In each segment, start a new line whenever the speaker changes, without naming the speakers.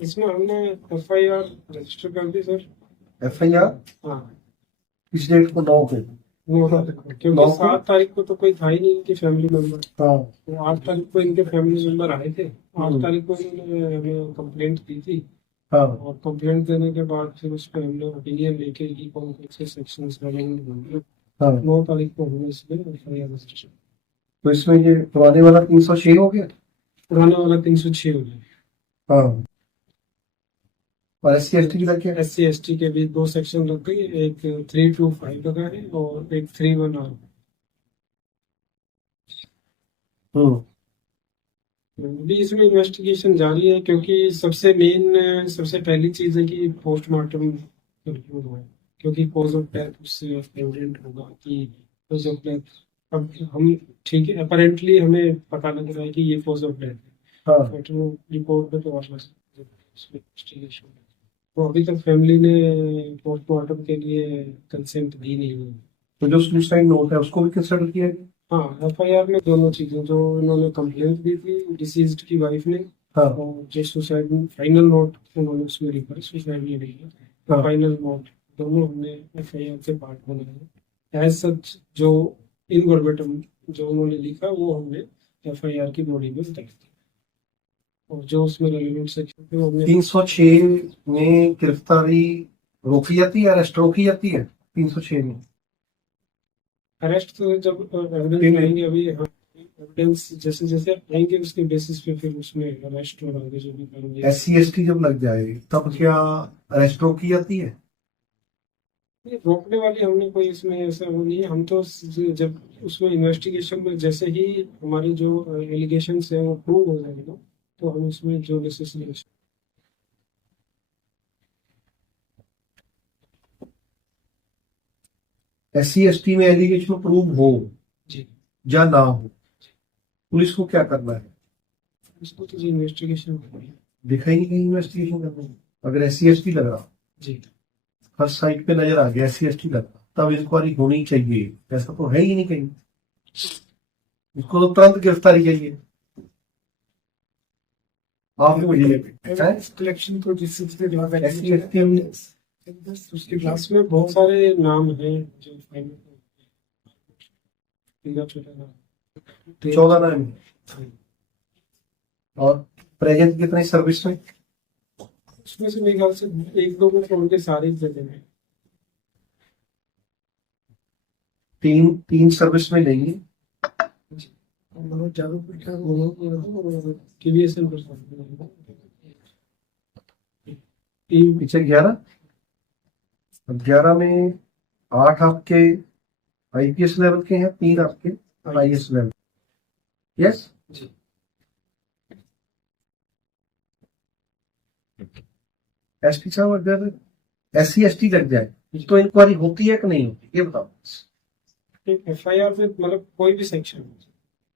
इसमें हमने F I R register कर दी सर।
एफ़ आई आर
हाँ।
किस डेट को नौ को
नौ तारीख को क्योंकि सात तारीख को तो कोई था ही नहीं इनके फैमिली मेंबर
हाँ।
तो आठ तारीख को इनके फैमिली मेंबर आए थे। आठ
हम्म।
तारीख को इन्होंने हमें कंप्लेंट दी थी।
हाँ।
और कंप्लेंट देने के बाद फिर उस पर हमने ओपिनियन लेके की कौन कौन से सेक्शन
हाँ।
नौ तारीख को हमने इसमें एफ़ आई आर रजिस्टर
तो इसमें ये पुराने वाला तीन सौ छह हो गया?
पुराने वाला तीन सौ छह हो गया।
हाँ। और एस सी एस टी की लग
एस सी एस टी के भी दो सेक्शन लग गई एक थ्री टू फाइव लगा है और एक थ्री वन आर।
हम्म।
अभी इसमें इन्वेस्टिगेशन जारी है क्योंकि सबसे मेन सबसे पहली चीज़ है कि पोस्टमार्टम क्योंकि कॉज ऑफ़ डेथ उससे एविडेंट होगा कि कॉज ऑफ़ डेथ अब हम ठीक है अपेरेंटली हमें पता लग रहा है कि ये कॉज ऑफ़ डेथ है।
हाँ।
रिपोर्ट में तो आ इन्वेस्टिगेशन तो अभी तक फैमिली ने पोस्टमार्टम के लिए कंसेंट दी नहीं है
तो जो सुसाइड नोट है उसको भी कंसिडर किया
हाँ एफ़ आई आर में दोनों चीज़ें जो इन्होंने कंप्लेंट दी थी डिसीज्ड की वाइफ ने
हाँ।
और जो सुसाइड फाइनल नोट उन्होंने उसमें लिखा है सुसाइड में लिखा।
हाँ।
फाइनल नोट दोनों हमने एफ़ आई आर के पार्ट बनाए एज सच जो इन वर्बेटम जो उन्होंने लिखा वो हमने एफ़ आई आर की बॉडी में लिख दिया और जो उसमें रेलिवेंट सेक्शन
तीन सौ छह में गिरफ्तारी रोकी जाती है अरेस्ट रोकी जाती है तीन सौ छह में?
अरेस्ट तो जब एविडेंस आएँगे अभी एविडेंस जैसे जैसे आएँगे उसके बेसिस पे फिर उसमें अरेस्ट और आगे जो भी करेंगे।
एस सी एस टी जब लग जाए तब क्या अरेस्ट रोकी जाती है?
रोकने वाली हमने कोई इसमें ऐसा वो नहीं है। हम तो जब उसमें इन्वेस्टिगेशन में जैसे ही हमारी जो एलिगेशन है वो प्रूव हो जाएँगे ना। तो हम इसमें जो necessary
S C S T में एलिगेशन प्रूव हो
जी
या ना हो पुलिस को क्या करना है
इसको तो जी इन्वेस्टिगेशन करनी है
दिखा ही नहीं कहीं इन्वेस्टिगेशन करना है। अगर एस सी एस टी लगा
जी
हर साइट पे नजर आ गया एस सी एस टी लगा तब इंक्वायरी होनी चाहिए ऐसा तो है ही नहीं कहीं इसको तो तुरंत गिरफ्तारी चाहिए
कलेक्शन को उसके क्लास में बहुत सारे नाम हैं जो
चौदह नाम और प्रेजेंट कितने सर्विस में?
उसमें से मेरे ख्याल से एक दो को छोड़ के सारे जगह हैं।
तीन तीन सर्विस में नहीं है
बहुत ज़्यादा केवीएसएल कर सकते हैं टीम
पीछे ग्यारह। ग्यारह में आठ आपके आईपीएस लेवल के हैं तीन आपके आईएएस लेवल यस
जी।
एस टी साहब अगर एस सी एस टी लग जाए तो इंक्वायरी होती है कि नहीं होती? ये बताओ।
एफ़ आई आर में मतलब कोई भी section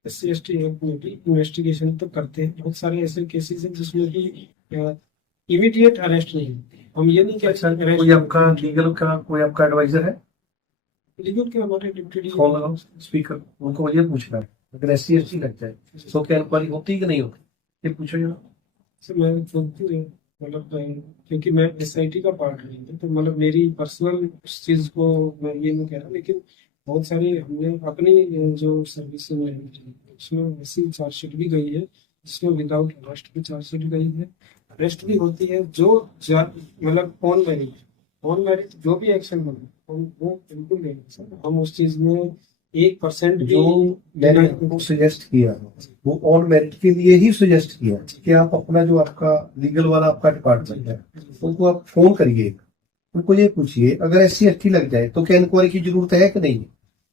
S C S T act में भी इन्वेस्टिगेशन तो करते हैं। बहुत सारे ऐसे केसेस हैं जिसमें कि इमीडिएट अरेस्ट नहीं होती हम ये नहीं कह
अच्छा कोई आपका लीगल का कोई आपका एडवाइजर है?
लीगल के हमारे डिप्टी
फ़ोन लगाओ स्पीकर उनको ये पूछना है। अगर एस सी एस टी लग जाए तो क्या इंक्वायरी होती है कि नहीं होती? ये पूछो जरा।
से मैं मतलब क्योंकि मैं एस आई टी का पार्ट नहीं हूँ तो मतलब मेरी पर्सनल उस चीज़ को मैं ये नहीं कह रहा लेकिन बहुत सारे हमने अपनी जो सर्विस है, उसमें ऐसी चार्जशीट भी गई है जिसमें विदाउट अरेस्ट भी चार्जशीट गई है। अरेस्ट भी होती है जो मतलब ऑन मेरिट ऑन मेरिट जो भी एक्शन बने हम वो बिल्कुल नहीं हम उस चीज़ में एक परसेंट
जो मैंने आपको सजेस्ट किया वो ऑन मेरिट के लिए ही सजेस्ट किया कि आप अपना जो आपका लीगल वाला आपका डिपार्टमेंट है उनको आप फ़ोन करिए। उनको ये पूछिए अगर एस सी लग जाए तो क्या इंक्वायरी की ज़रूरत है कि नहीं?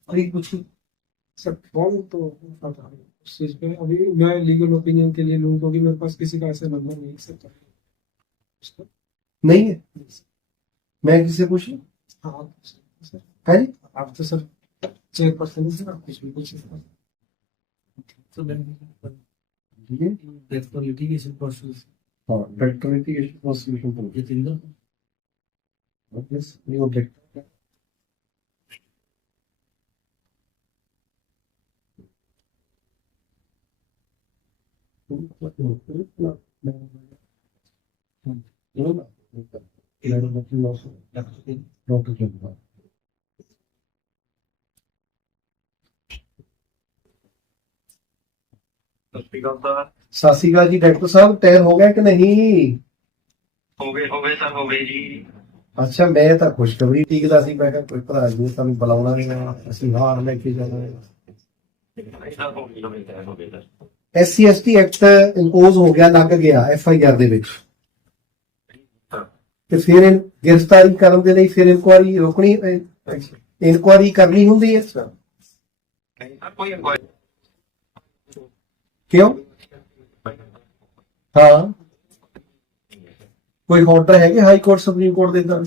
और ये पूछिए
सर फॉर्म तो पता है उस चीज़ पे अभी मैं लीगल ओपिनियन के लिए लूँ क्योंकि मेरे पास किसी का ऐसा नंबर नहीं है सर उसका-
नहीं है? मैं किससे पूछूँ
हाँ आप सर।
है
आप तो सर चेयरपर्सन सर आप कुछ भी पूछ सकते हैं।
So then,
ठीक है।
Director litigation
prosecution
You think no?
Yes new object
ਸਤਿ ਸ਼੍ਰੀ ਅਕਾਲ ਸਰ
ਸਤਿ ਸ਼੍ਰੀ ਅਕਾਲ ਜੀ ਡਾਕਟਰ ਸਾਹਿਬ ਟਾਇਰ ਹੋ ਗਿਆ ਕਿ ਨਹੀਂ
ਹੋ ਗਏ ਹੋ ਗਏ ਸਰ ਹੋ ਗਏ ਜੀ
ਅੱਛਾ ਮੈਂ ਤਾਂ ਖੁਸ਼ਖਬਰੀ ਟੀਕਦਾ ਸੀ ਮੈਂ ਕਿਹਾ ਕੋਈ ਭਰਾ ਜੀ ਨੇ ਤੁਹਾਨੂੰ ਬੁਲਾਉਣਾ ਨਹੀਂ ਆ ਅਸੀਂ ਹਾਰ ਲੈ ਕੇ ਜਾਣਾ ਹੈ
ਸਰ ਹੋ ਗਏ ਹੋ ਗਏ ਸਰ ਹੋ ਗਏ sir
SC ST act impose ਹੋ ਗਿਆ ਲੱਗ ਗਿਆ ਐਫ ਆਈ ਆਰ ਦੇ ਵਿੱਚ। ਤੇ ਫਿਰ ਇਹ ਗ੍ਰਿਫਤਾਰੀ ਕਰਨ ਦੇ ਲਈ ਫਿਰ ਇਨਕੁਆਰੀ ਰੋਕਣੀ ਇਨਕੁਆਰੀ ਕਰਨੀ ਹੁੰਦੀ ਹੈ।
ਨਹੀਂ ਸਰ ਕੋਈ ਇਨਕੁਆਇਰੀ
ਕਿਉਂ? ਹਾਂ। ਕੋਈ ਆਰਡਰ ਹੈਗੇ ਹਾਈ ਕੋਰਟ ਸੁਪਰੀਮ ਕੋਰਟ ਦੇ ਦਾ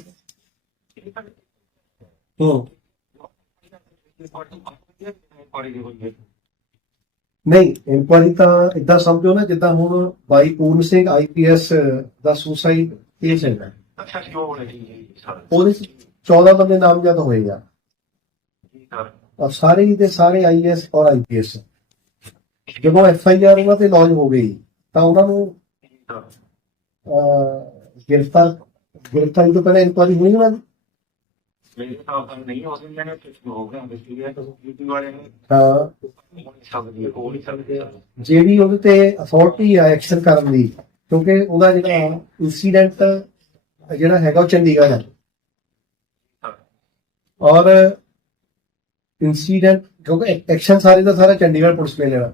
ਹੂੰ
ਇਨਕੁਆਇਰੀ ਦੀ ਹੋਈ ਹੈ
ਨਹੀਂ ਇਨਕੁਆਰੀ ਤਾਂ ਇਦਾਂ ਸਮਝੋ ਨਾ ਜਿੱਦਾਂ ਹੁਣ ਬਾਈ ਪੂਰਨ ਸਿੰਘ ਆਈਪੀਐਸ ਦਾ ਸੁਸਾਈਡ ਕੇਸ ਹੈ
ਅੱਛਾ ਜੀ ਉਹ ਸਰ।
ਉਹਦੇ 'ਚ 14 ਬੰਦੇ ਨਾਮਜ਼ਦ ਹੋਏ ਆ। ਔਰ ਸਾਰੇ ਹੀ ਦੇ ਸਾਰੇ ਆਈਐਸ ਔਰ ਆਈਪੀਐਸ ਜਦੋਂ ਐਫ ਆਈ ਆਰ ਉਹਨਾਂ ਤੇ ਲੌਂਚ ਹੋ ਗਈ ਤਾਂ ਉਹਨਾਂ ਨੂੰ ਗ੍ਰਿਫਤਾਰ ਗ੍ਰਿਫਤਾਰੀ ਤੋਂ ਪਹਿਲਾਂ ਇਨਕੁਆਰੀ ਹੋਈ ਉਹਨਾਂ ਦੀ?
ਵਾਲੇ ਨੇ
ਤਾਂ
ਹੋ ਸਕਦੀ ਹੈ, ਹੋ ਨਹੀਂ ਸਕਦੇ।
ਜਿਹੜੀ ਉਹਦੇ ਤੇ ਅਥਾਰਟੀ ਆ ਐਕਸ਼ਨ ਕਰਨ ਦੀ ਕਿਉਂਕਿ ਉਹਦਾ ਜਿਹੜਾ ਇਨਸੀਡੈਂਟ ਜਿਹੜਾ ਹੈਗਾ ਉਹ ਚੰਡੀਗੜ੍ਹ ਹੈ। ਔਰ ਇਨਸੀਡੈਂਟ ਕਿਉਂਕਿ ਐਕਸ਼ਨ ਸਾਰੇ ਦਾ ਸਾਰਾ ਚੰਡੀਗੜ੍ਹ ਪੁਲਿਸ ਨੇ ਲੈਣਾ।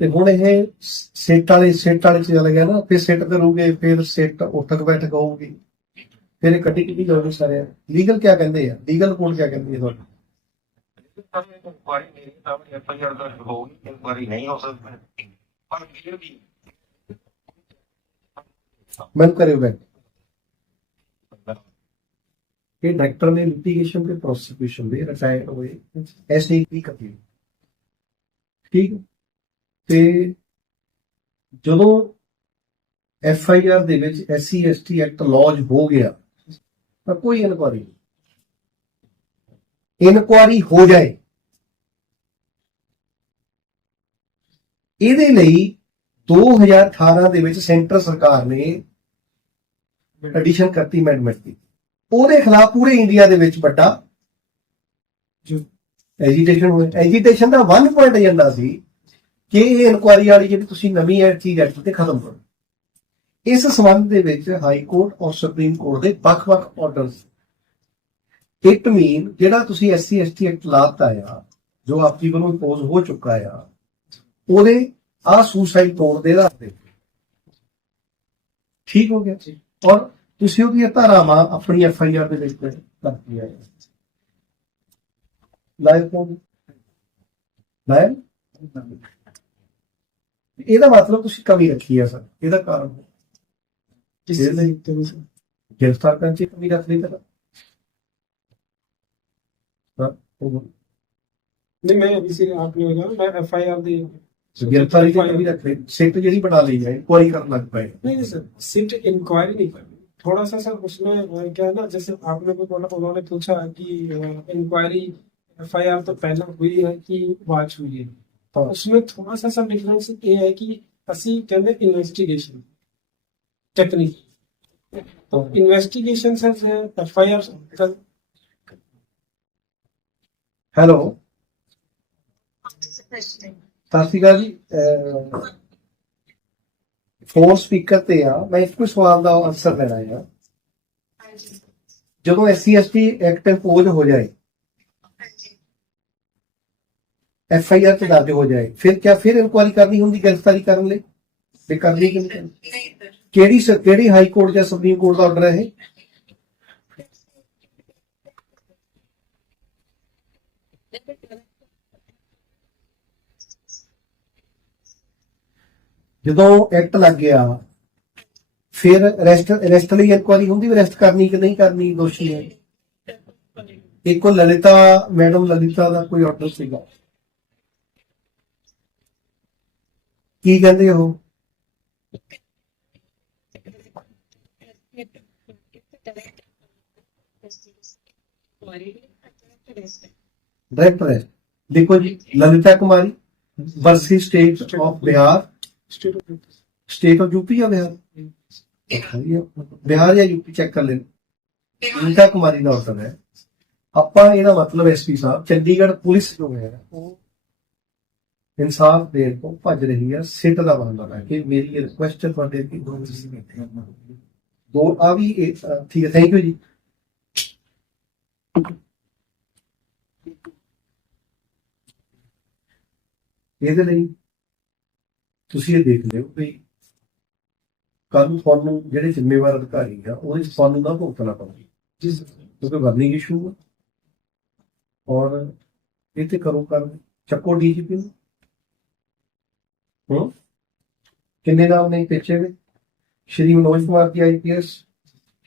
ਤੇ ਹੁਣ ਇਹ ਸਿੱਟ ਵਾਲੇ ਸਿੱਟ ਵਾਲੇ ਚ ਚਲੇ ਗਿਆ ਨਾ ਫਿਰ ਸਿੱਟ ਕਰੂਗੇ ਫਿਰ ਸਿੱਟ ਉੱਠਕ ਬੈਠਕ ਹੋਊਗੀ। ਫਿਰ ਇਹ ਕੱਟੀ ਕਿੱਡੀ ਜਾਊਗੀ ਸਾਰੇ ਲੀਗਲ ਕੀ ਕਹਿੰਦੇ ਆ? ਲੀਗਲ ਕੋਡ ਕੀ ਕਹਿੰਦੀ ਹੈ ਤੁਹਾਡੀ?
ਸਰ ਇਨਕੁਆਇਰੀ ਮੇਰੀ ਸਾਹਮਣੇ ਐਫ ਆਈ ਆਰ ਦਾ ਹੋਊਗੀ ਇਨਕੁਆਇਰੀ ਨਹੀਂ ਹੋ ਸਕਦੀ ਪਰ ਫਿਰ ਵੀ
ਮੈਨੂੰ ਕਰਿਓ ਬੈਕ ਇਹ ਡਾਇਰੈਕਟਰ ਨੇ ਲਿਟੀਗੇਸ਼ਨ ਤੇ ਪ੍ਰੋਸੀਕਿਊਸ਼ਨ ਦੇ ਰਿਟਾਇਰ ਹੋਏ। ਐਸਏ ਕਪੀ। ਠੀਕ ਤੇ ਜਦੋਂ ਐਫ ਆਈ ਆਰ ਦੇ ਵਿੱਚ ਐਸਸੀ ਐਸਟੀ ਐਕਟ ਲੌਜ ਹੋ ਗਿਆ ਤਾਂ ਕੋਈ ਇਨਕੁਆਰੀ ਨਹੀਂ। ਇਨਕੁਆਰੀ ਹੋ ਜਾਏ। ਇਹਦੇ ਲਈ 2018 ਦੇ ਵਿੱਚ ਸੈਂਟਰ ਸਰਕਾਰ ਨੇ ਐਡੀਸ਼ਨ ਕਰਤੀ ਅਮੈਂਡਮੈਂਟ ਦੀ ਉਹਦੇ ਖਿਲਾਫ ਪੂਰੇ ਇੰਡੀਆ ਦੇ ਵਿੱਚ ਵੱਡਾ
ਜੋ।
ਐਜੀਟੇਸ਼ਨ ਹੋਇਆ। ਐਜੀਟੇਸ਼ਨ ਦਾ ਵਨ ਪੁਆਇੰਟ ਏਜੰਡਾ ਸੀ ਕਿ ਇਹ ਇਨਕੁਆਰੀ ਵਾਲੀ ਜਿਹੜੀ ਤੁਸੀਂ ਨਵੀਂ ਐ ਚੀਜ਼ ਐਕਟ ਤੇ ਖਤਮ ਕਰੋ। ਇਸ ਸੰਬੰਧ ਦੇ ਵਿੱਚ ਹਾਈ ਕੋਰਟ ਔਰ ਸੁਪਰੀਮ ਕੋਰਟ ਦੇ ਵੱਖ-ਵੱਖ ਆਰਡਰਸ। ਇਟ ਮੀਨ ਜਿਹੜਾ ਤੁਸੀਂ ਐਸਸੀ ਐਸਟੀ ਐਕਟ ਲਾਤਾ ਆ ਜੋ ਆਪ ਜੀ ਵੱਲੋਂ ਇੰਪੋਜ਼ ਹੋ ਚੁੱਕਾ ਆ ਉਹਦੇ ਆ ਸੁਸਾਈਡ ਕੋਡ ਦੇ ਤੇ। ਠੀਕ ਹੋ ਗਿਆ?
ਜੀ।
ਔਰ ਤੁਸੀਂ ਉਹਦੀਆਂ ਧਾਰਾਵਾਂ ਆਪਣੀ ਐਫ ਆਈ ਆਰ ਦੇ ਵਿੱਚ ਕਰਤੀ ਹੈ। ਲਾਈਵ ਕੋਡ ਲਾਈਵ ਇਹਦਾ ਮਤਲਬ ਤੁਸੀਂ ਕਮੀ ਰੱਖੀ ਹੈ ਸਰ। ਇਹਦਾ ਕਾਰਨ
किस
ये
चीज
नहीं।
लिखते हैं सर
गिरफ्तार करने की कमी रख ली था हाँ, वो
नहीं मैं अभी से आपने बोला ना, मैं एफ आई आर दी
गिरफ्तारी की कमी रख ली सिट जड़ी बना ली है कोई करने लग पाए
नहीं नहीं सर सिट इंक्वायरी नहीं करनी थोड़ा सा सर उसमें अ, क्या है ना जैसे आपने को बोला उन्होंने पूछा कि इंक्वायरी एफ आई आर तो पहले हुई है कि बात हुई है तो
हाँ।
उसमें थोड़ा सा सर डिफरेंस ये है कि ਅਸੀਂ ਕਹਿੰਦੇ ਇਨਵੈਸਟੀਗੇਸ਼ਨ ਟੈਕਨੀਕ तो investigation sir F I R
hello Sat Sri Akal ਜੀ ਫੋਨ ਸਪੀਕਰ ਤੇ ਆ ਮੈਂ ਇੱਕੋ ਸਵਾਲ ਦਾ ਆਨਸਰ ਦੇਣਾ ਹੈ ਜਦੋਂ ਐਸਸੀ ਐਸਟੀ ਐਕਟ ਇੰਪੋਜ਼ ਹੋ ਜਾਏ ਐਫ ਆਈ ਆਰ ਤੇ ਦਰਜ ਹੋ ਜਾਏ ਫਿਰ ਕਿਆ ਫਿਰ ਇਨਕੁਆਰੀ ਕਰਨੀ ਹੁੰਦੀ ਗ੍ਰਿਫਤਾਰੀ ਕਰਨ ਲਈ ਤੇ ਕਰਨੀ ਕਿ ਨਹੀਂ ਕਰਨੀ? ਕਿਹੜੀ ਸ- ਕਿਹੜੀ ਹਾਈ ਕੋਰਟ ਜਾਂ ਸੁਪਰੀਮ ਕੋਰਟ ਦਾ ਆਰਡਰ ਹੈ ਇਹ? ਜਦੋਂ ਐਕਟ ਲੱਗ ਗਿਆ, ਫਿਰ ਅਰੈਸਟ ਅਰੈਸਟ ਲਈ ਇਨਕੁਆਰੀ ਹੁੰਦੀ ਵੀ ਅਰੈਸਟ ਕਰਨੀ ਕਿ ਨਹੀਂ ਕਰਨੀ, ਦੋਸ਼ੀ ਹੈ? ਇੱਕੋ ਲਲਿਤਾ ਮੈਡਮ ਲਲਿਤਾ ਦਾ ਕੋਈ ਆਰਡਰ ਸੀਗਾ। ਕੀ ਕਹਿੰਦੇ ਉਹ? डायरेक्ट अरेस्ट देखो ji Lalita Kumari versus state of Bihar
state of
state of UP या बिहार ਬਿਹਾਰ ਜਾਂ ਯੂਪੀ ਚੈੱਕ ਕਰ ਲੈਣ ਨੀਤਾ ਕੁਮਾਰੀ ਦਾ ਆਰਡਰ ਹੈ ਆਪਾਂ ਇਹਦਾ ਮਤਲਬ ਐਸਪੀ ਸਾਹਿਬ ਚੰਡੀਗੜ੍ਹ ਪੁਲਿਸ ਜੋ ਹੈ ਉਹ ਇਨਸਾਫ ਦੇਣ ਤੋਂ ਭੱਜ ਰਹੀ ਹੈ ਸਿੱਟ ਦਾ ਬਹਾਨਾ ਹੈ ਕਿ ਮੇਰੀ ਰਿਕੁਐਸਟ ਹੈ ਤੁਹਾਡੇ ਅੱਗੇ ਦੋ ਦੋ ਆ ਵੀ ਇਹ, ਅ, ਠੀਕ ਹੈ ਥੈਂਕ ਯੂ ਜੀ ਇਹਦੇ ਲਈ ਤੁਸੀਂ ਇਹ ਦੇਖ ਲਿਓ ਵੀ ਕੱਲ ਨੂੰ ਜਿਹੜੇ ਜ਼ਿੰਮੇਵਾਰ ਅਧਿਕਾਰੀ ਆ ਉਹਦੇ ਤੁਹਾਨੂੰ ਦਾ ਭੁਗਤਣਾ
ਪਊਗਾ। ਜਿਸ
ਕਿਉਂਕਿ ਵਰਨਿੰਗ ਇਸ਼ੂ ਆ। ਔਰ ਇਹ ਤੇ ਕਰੋ ਕਰ ਚੱਕੋ ਡੀਜੀਪੀ ਨੂੰ। ਹੂੰ? ਕਿੰਨੇ ਨਾਮ ਨੇ ਪਿੱਛੇ ਦੇ ਸ਼੍ਰੀ ਮਨੋਜ ਕੁਮਾਰ ਦੀ ਆਈਪੀਐਸ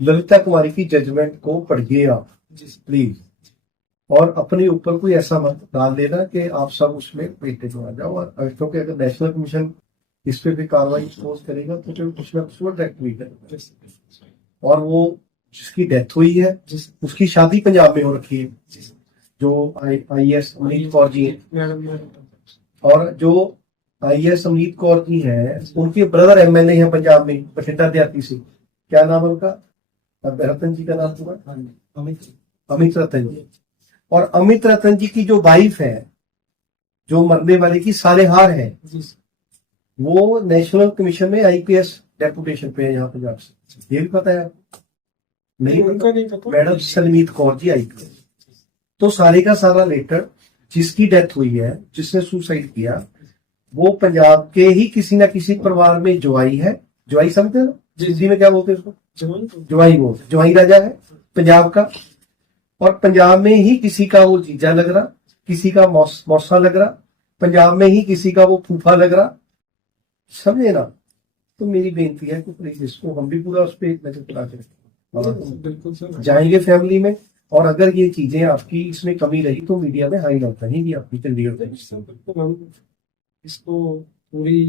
ललिता कुमारी की जजमेंट को पढ़िए आप प्लीज़ और अपने ऊपर कोई ऐसा मत डाल देना कि आप सब उसमें पेटेड हो जाओ। और क्योंकि अगर नेशनल कमीशन इस पे भी कार्रवाई करेगा तो फिर कुछ ना कुछ वो डायरेक्ट भी करेगा और वो जिसकी डेथ हुई है
जी सर।
उसकी शादी पंजाब में हो रखी है।
जो
आई एस अमरीत कौर जी हैं। और जो आई एस अमरीत कौर जी है उनके ब्रदर एम एल ए है पंजाब में बठिंडा देहाती से। क्या नाम है उनका? रतन जी का नाम होगा अमित रतन जी। और अमित रतन जी की जो वाइफ है जो मरने वाले की सालेहार है वो नेशनल कमीशन में आईपीएस डेपुटेशन पे है यहाँ पंजाब से ये भी पता है? आपको? नहीं?
उनका नहीं पता।
मैडम सलमीत कौर जी आईपीएस तो सारे का सारा लेटर जिसकी डेथ हुई है जिसने सुसाइड किया वो पंजाब के ही किसी ना किसी परिवार में जुआई है जुआई समझते हो?
जी
हिंदी में क्या बोलते हैं उसको? ज्वाई बोलते ज्वाई राजा है पंजाब का। और पंजाब में ही किसी का वो जीजा लग रहा किसी का मौसा लग रहा पंजाब में ही किसी का वो फूफा लग रहा। समझे ना? तो मेरी बेनती है कि प्लीज़ इसको हम भी पूरा उस पर नज़र चला के
बिल्कुल सर।
जाएँगे फैमिली में और अगर ये चीज़ें आपकी इसमें कमी रही तो मीडिया में हाईलाइट रहेंगी आपकी चंडीगढ़
इसको पूरी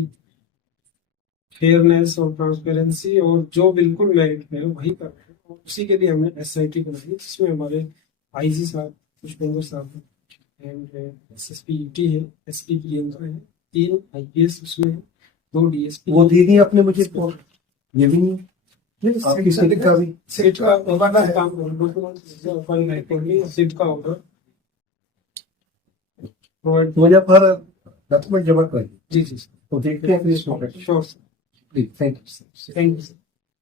फेयरनेस और ट्रांसपेरेंसी और जो बिल्कुल मेरिट है वही कर रहे हैं। और उसी के लिए हमने एस आई टी बनाई जिसमें हमारे आई जी साहब पुष्पेंद्र साहब and S S P UT है एस पी प्रियंका है तीन आई पी एस उसमें है दो डी एस पी
वो दे दी आपने मुझे ये भी नहीं। आपकी का भी
सीट का काम का। ऑर्डर प्रोवाइड
मुझे पर डॉक्यूमेंट जमा कर
जी जी
तो देखते हैं फिर इसको
sure
Please, thank things.
Thank you.